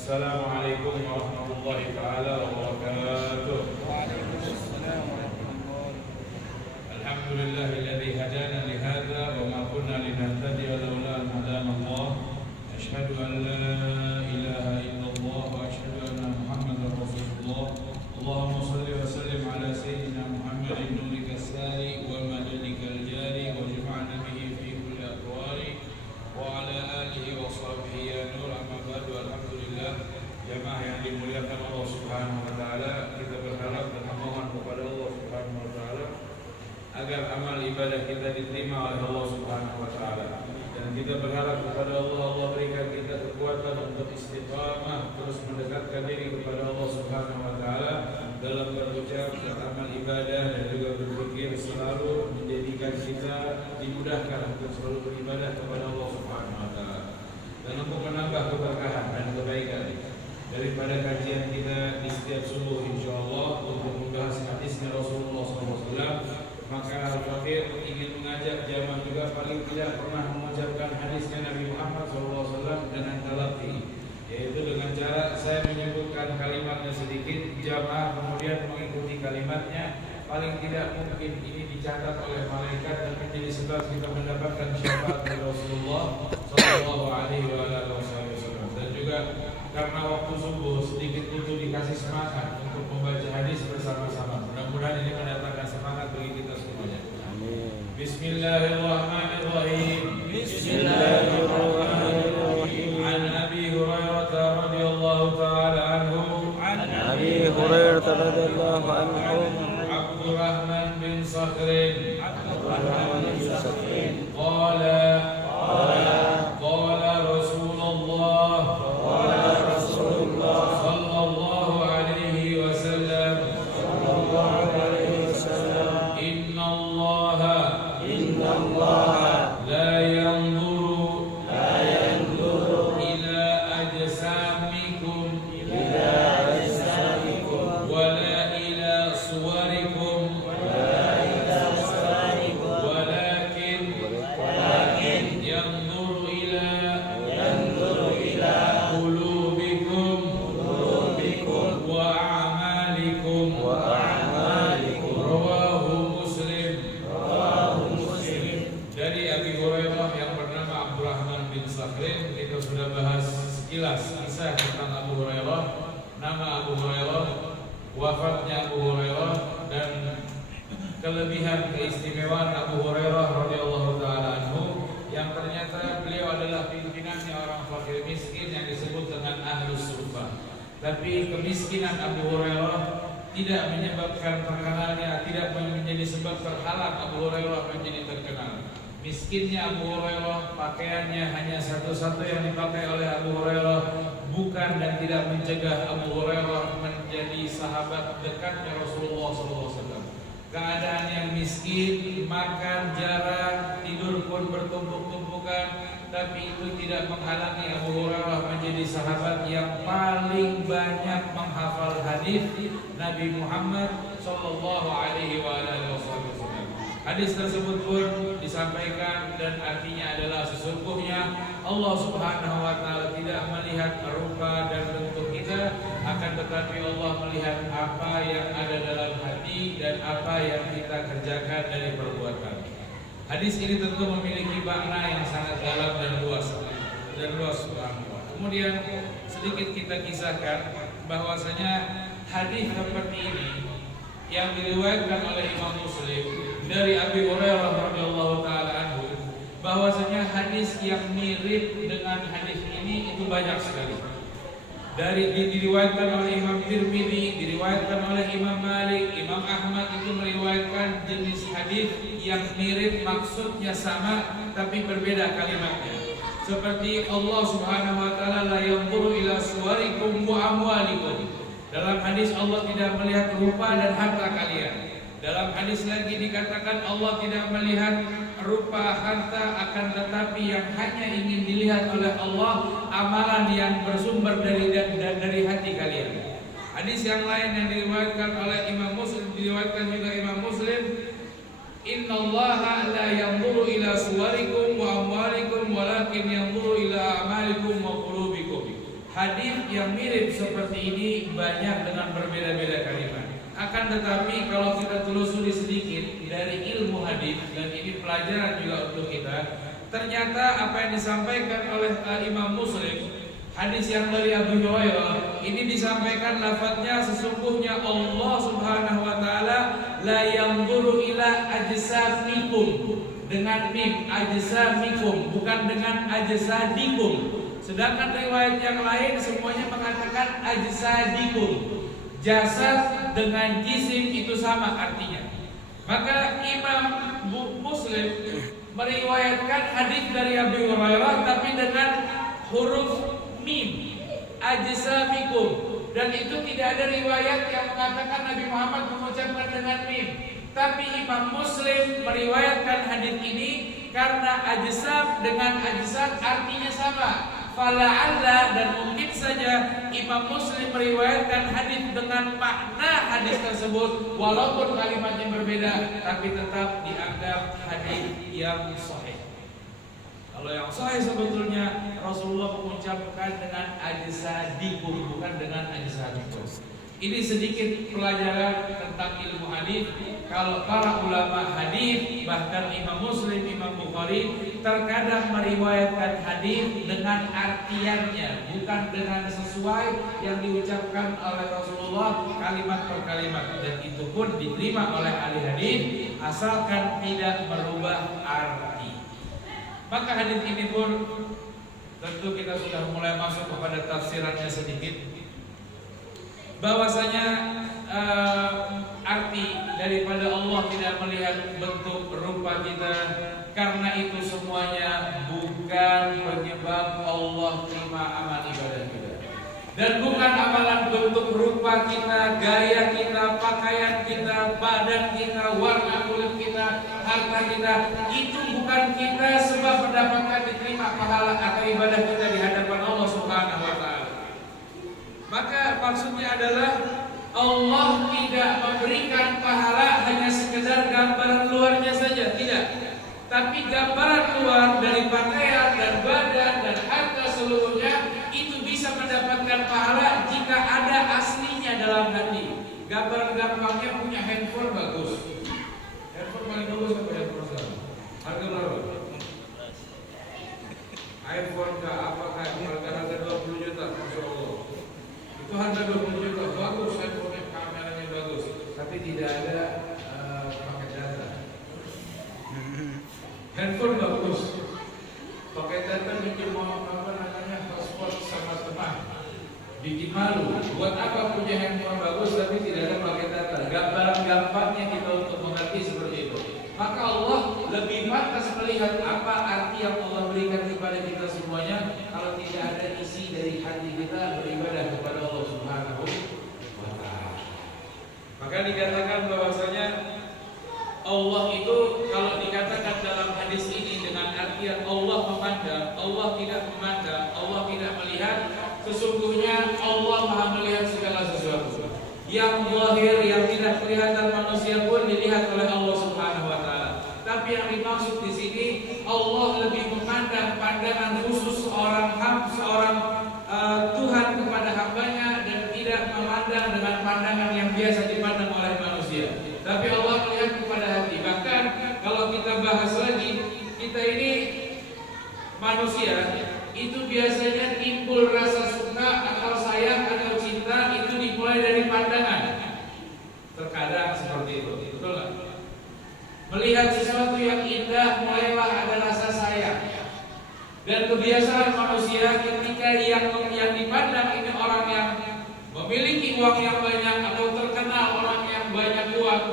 Assalamualaikum warahmatullahi taala wabarakatuh. Waalaikumsalam warahmatullahi wabarakatuh. Alhamdulillahilladzi hadana li hadza wa ma kunna linahtadiya laula an hadana Allah. Asyhadu an la ilaha illallah wa asyhadu anna Muhammadar Rasulullah. Allahumma shalli wa sallim ala sayyidina Muhammadin nurika sari wa madadikal jari wa jama'na bihi fi kulli aqwali wa ala alihi wa sahbihi ya nur amma ba'du. Alhamdulillah, jamaah yang dimuliakan Allah Subhanahu wa taala, kita berharap dan memohon kepada Allah Subhanahu wa taala agar amal ibadah kita diterima oleh Allah Subhanahu wa taala. Dan kita berharap kepada Allah, Allah berikan kita kekuatan untuk istiqamah terus mendekatkan diri kepada Allah Subhanahu wa taala dalam berucap, beramal ibadah dan juga berzikir, selalu menjadikan kita dimudahkan untuk selalu beribadah kepada Allah Subhanahu wa taala. Dan untuk menambah keberkahan dan kebaikan daripada kajian kita di setiap subuh insyaallah untuk membahas hadisnya Rasulullah SAW, maka Al-Fakir ingin mengajak jamaah juga paling tidak pernah mengucapkan hadisnya Nabi Muhammad SAW dengan talaqi, yaitu dengan cara saya menyebutkan kalimatnya sedikit, jamaah kemudian mengikuti kalimatnya. Paling tidak mungkin ini dicatat oleh malaikat dan menjadi sebab kita mendapatkan syafaat dari Rasulullah Sallallahu Alaihi Wasallam. Dan juga karena waktu subuh sedikit itu dikasih semangat untuk membaca hadis bersama-sama. Mudah-mudahan ini mendatangkan semangat bagi kita semuanya. Amin. Bismillahirrahmanirrahim. Bismillahirrahmanirrahim. An Abi Hurairah radhiyallahu taala anhu. An Abi Hurairah radhiyallahu anhu. Abdurrahman bin Sakhrin qala qala Rasulullah sallallahu alaihi wasallam inna Allah la yanzuru ila ajsamikum wala ila suwarikum walakin yanzuru ila qulubikum wa a'malikum. Rawahu Muslim. Dari Abi Hurairah yang bernama Abdurrahman bin Sakhrin, kita sudah bahas sekilas kisah tentang Abu Hurairah, nama Abu Hurairah, wafatnya Abu Hurairah, dan kelebihan keistimewaan Abu Hurairah radhiyallahu taala anhu, yang ternyata beliau adalah pimpinannya orang fakir miskin yang disebut dengan Ahlus Suffah. Tapi kemiskinan Abu Hurairah tidak menyebabkan terkenalnya, tidak menjadi sebab terhalang Abu Hurairah menjadi terkenal. Miskinnya Abu Hurairah, pakaiannya hanya satu-satu yang dipakai oleh Abu Hurairah, bukan dan tidak mencegah Abu Hurairah menjadi sahabat dekatnya Rasulullah SAW. Keadaan yang miskin, makan jarang, tidur pun bertumpuk-tumpukan, tapi itu tidak menghalangi Abu Hurairah menjadi sahabat yang paling banyak menghafal hadis Nabi Muhammad sallallahu alaihi wasallam. Hadis tersebut pun disampaikan dan artinya adalah sesungguhnya Allah Subhanahu wa taala tidak melihat rupa dan bentuk kita, akan tetapi Allah melihat apa yang ada dalam hati dan apa yang kita kerjakan dari perbuatan. Hadis ini tentu memiliki makna yang sangat dalam dan luas subhanallah. Kemudian sedikit kita kisahkan bahwasanya hadis seperti ini yang diriwayatkan oleh Imam Muslim dari Abi Hurairah radhiyallahu taala anhu, bahwasanya hadis yang mirip dengan hadis ini itu banyak sekali. Diriwayatkan oleh Imam Tirmidzi, diriwayatkan oleh Imam Malik, Imam Ahmad itu meriwayatkan jenis hadis yang mirip, maksudnya sama tapi berbeda kalimatnya. Seperti Allah Subhanahu wa taala la yanzuru ila suwarikum wa amwalikum. Dalam hadis Allah tidak melihat rupa dan harta kalian. Dalam hadis lagi dikatakan Allah tidak melihat rupa harta, akan tetapi yang hanya ingin dilihat oleh Allah amalan yang bersumber dari hati kalian. Hadis yang lain yang diriwayatkan oleh Imam Muslim, diriwayatkan juga Imam Muslim, innallaha la yanzuru ila suwarikum wa amwalikum walakin yanzuru ila a'malikum wa qulubikum. hadis yang mirip seperti ini banyak dengan berbeda-beda kalimat. Akan tetapi kalau kita telusuri sedikit dari ilmu hadis, dan ini pelajaran juga untuk kita, ternyata apa yang disampaikan oleh Imam Muslim, hadis yang dari Abu Hurairah ini disampaikan lafadznya sesungguhnya Allah Subhanahu wa taala la yanzuru ila ajsamikum dengan mim, ajsamikum bukan dengan ajsadikum. Sedangkan riwayat yang lain semuanya mengatakan ajsadikum. Jasad dengan jisim itu sama artinya. Maka Imam Muslim meriwayatkan hadis dari Abu Hurairah tapi dengan huruf mim, ajsamikum, dan itu tidak ada riwayat yang mengatakan Nabi Muhammad mengucapkan dengan mim. Tapi Imam Muslim meriwayatkan hadis ini karena ajsam dengan ajsad artinya sama. Fala'alla, dan mungkin saja Imam Muslim meriwayatkan hadis dengan makna hadis tersebut walaupun kalimatnya berbeda, tapi tetap dianggap hadis yang sahih. Kalau yang sahih sebetulnya Rasulullah mengucapkan dengan ajsadikum bukan dengan ajsadikum. Ini sedikit pelajaran tentang ilmu hadis. Kalau para ulama hadis, bahkan Imam Muslim, Imam Bukhari terkadang meriwayatkan hadis dengan artiannya, bukan dengan sesuai yang diucapkan oleh Rasulullah kalimat per kalimat, dan itu pun diterima oleh ahli hadis asalkan tidak merubah arti. Maka hadis ini pun tentu kita sudah mulai masuk kepada tafsirannya sedikit, bahwasanya arti daripada Allah tidak melihat bentuk rupa kita, karena itu semuanya bukan penyebab Allah terima amal ibadah kita, dan bukan amalan bentuk rupa kita, gaya kita, pakaian kita, badan kita, warna kulit kita, harta kita, itu bukan kita sebab mendapatkan diterima pahala atau ibadah kita di hadapan Allah Subhanahu wa taala. Maka maksudnya adalah Allah tidak memberikan pahala hanya sekedar gambaran luarnya saja, tidak. Tapi gambaran luar dari pakaian dan badan dan harta seluruhnya itu bisa mendapatkan pahala jika ada aslinya dalam hati. Gambaran gampangnya punya handphone bagus. Handphone paling bagus apa handphone sekarang? Harga berapa? iPhone kah apa kah? Harga 20 juta, Masya Allah. Itu harga 20 juta, bagus handphone, kameranya bagus, tapi tidak ada paket data. Handphone bagus, pakai data bikin mau apa namanya paspor sama teman, bikin malu. Buat apa punya handphone bagus tapi tidak ada pakai data? Gambaran gampangnya kita untuk mengerti seperti itu. Maka Allah lebih pantas melihat apa arti yang Allah berikan kepada kita semuanya kalau tidak ada isi dari hati kita beribadah kepada Allah Subhanahu wa taala. Maka dikatakan bahwasanya Allah itu kalau dikatakan dalam hadis ini dengan artian Allah memandang, Allah tidak memandang, Allah tidak melihat, sesungguhnya Allah Maha melihat segala sesuatu. Yang zahir, yang tidak kelihatan manusia pun dilihat oleh Allah Subhanahu wa taala. Tapi yang dimaksud di sini Allah lebih memandang pandangan khusus seorang Tuhan kepada hambanya dan tidak memandang dengan pandangan yang biasa dipandang oleh manusia. Tapi Allah melihat kepada hati. Bahkan kalau kita bahas lagi, kita ini manusia itu biasanya timbul rasa suka atau sayang atau cinta itu dimulai dari pandangan. Terkadang seperti itu, betul nggak? Melihat sesuatu yang indah mulailah ada rasa sayang. Dan kebiasaan manusia ketika yang dipandang ini orang yang memiliki uang yang banyak atau terkenal orang yang banyak uang,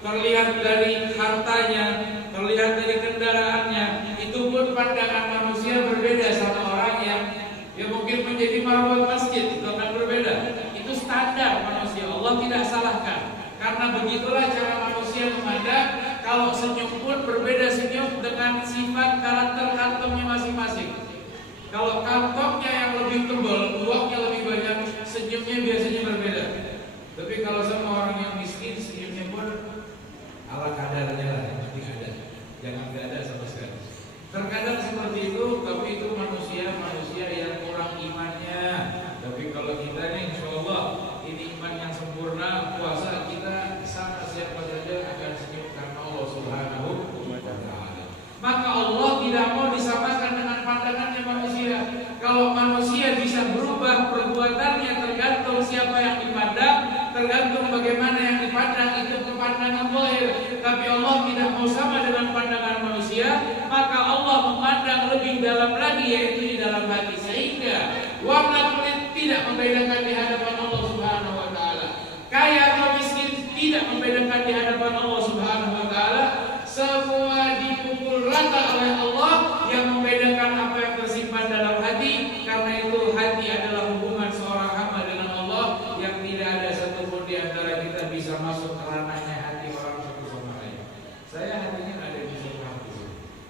terlihat dari hartanya, terlihat dari kendaraannya, itu pun pandangan manusia berbeda sama orang yang mungkin menjadi marwah masjid, itu akan berbeda. Itu standar manusia, Allah tidak salahkan. Karena begitulah cara manusia memandang. Kalau senyum pun berbeda senyum dengan sifat karakter kantongnya masing-masing. Kalau kantongnya yang lebih tebal, uangnya lebih banyak, senyumnya biasanya berbeda. Tapi kalau sama orang yang miskin, senyumnya pun ala kadarnya lah, yang penting ada. Jangan nggak ada sama sekali. Terkadang seperti itu, tapi itu manusia yang kurang imannya. tergantung bagaimana yang dipandang, itu kepandangan zahir. Tapi Allah tidak mau sama dengan pandangan manusia, maka Allah memandang lebih dalam lagi, yaitu di dalam hati, sehingga warna kulit tidak membedakan di hadapan Allah Subhanahu wa taala. Kaya atau miskin tidak membedakan di hadapan Allah Subhanahu wa taala. Semua dipukul rata oleh Allah. Yang membedakan apa yang tersimpan dalam hati, karena itu hati adalah hubungan seorang hamba dengan Allah yang tidak ada satupun di antara kita bisa masuk ke ranahnya hati orang satu sama lain. Saya hatinya ada di satu hati.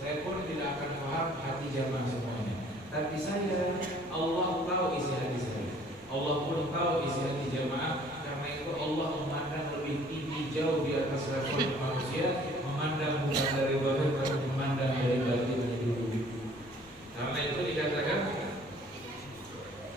Saya pun tidak akan paham hati jamaah semuanya. Tapi saya, Allah tahu isi hati saya. Allah pun tahu isi hati jamaah. Karena itu Allah memandang lebih tinggi, jauh di atas level manusia. Memandang bukan dari zahir, tapi memandang dari batin dan dulu. Karena itu dikatakan,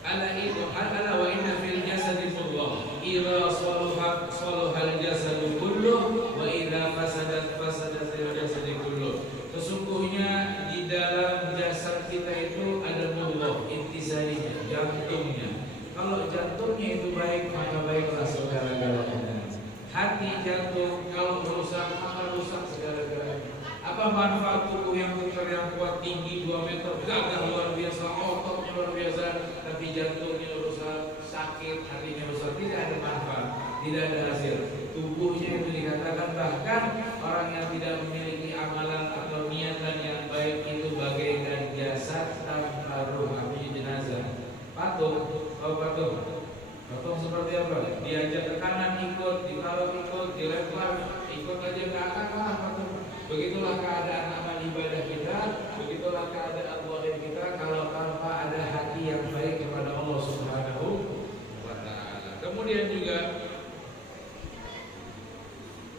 ala wa inna fil jasadi mudghah idza salaha jasadu kulluh wa idza fasadat al jasadu kulluh. Sesungguhnya di dalam jasad kita itu ada mudghah, intisarinya, jantungnya. Kalau jantungnya itu baik, maka baiklah segala-galanya. Hati, jantung kalau rusak, maka rusak segala-galanya. Apa manfaat tubuh yang besar, yang kuat, tinggi 2 meter, gagah luar biasa, ototnya luar biasa, tapi jantungnya rusak, sakit, hatinya rusak, tidak ada manfaat, tidak ada hasil. Tubuhnya itu dikatakan, bahkan orang yang tidak memiliki amalan atau niatan yang baik itu bagaikan jasad tanpa ruh, artinya jenazah. Patung, patung seperti apa? Diajak ke kanan ikut, ditaruh ikut, dilempar ikut aja, nggak akan patung. Begitulah keadaan amal ibadah kita, begitulah keadaan zahir kita. Kalau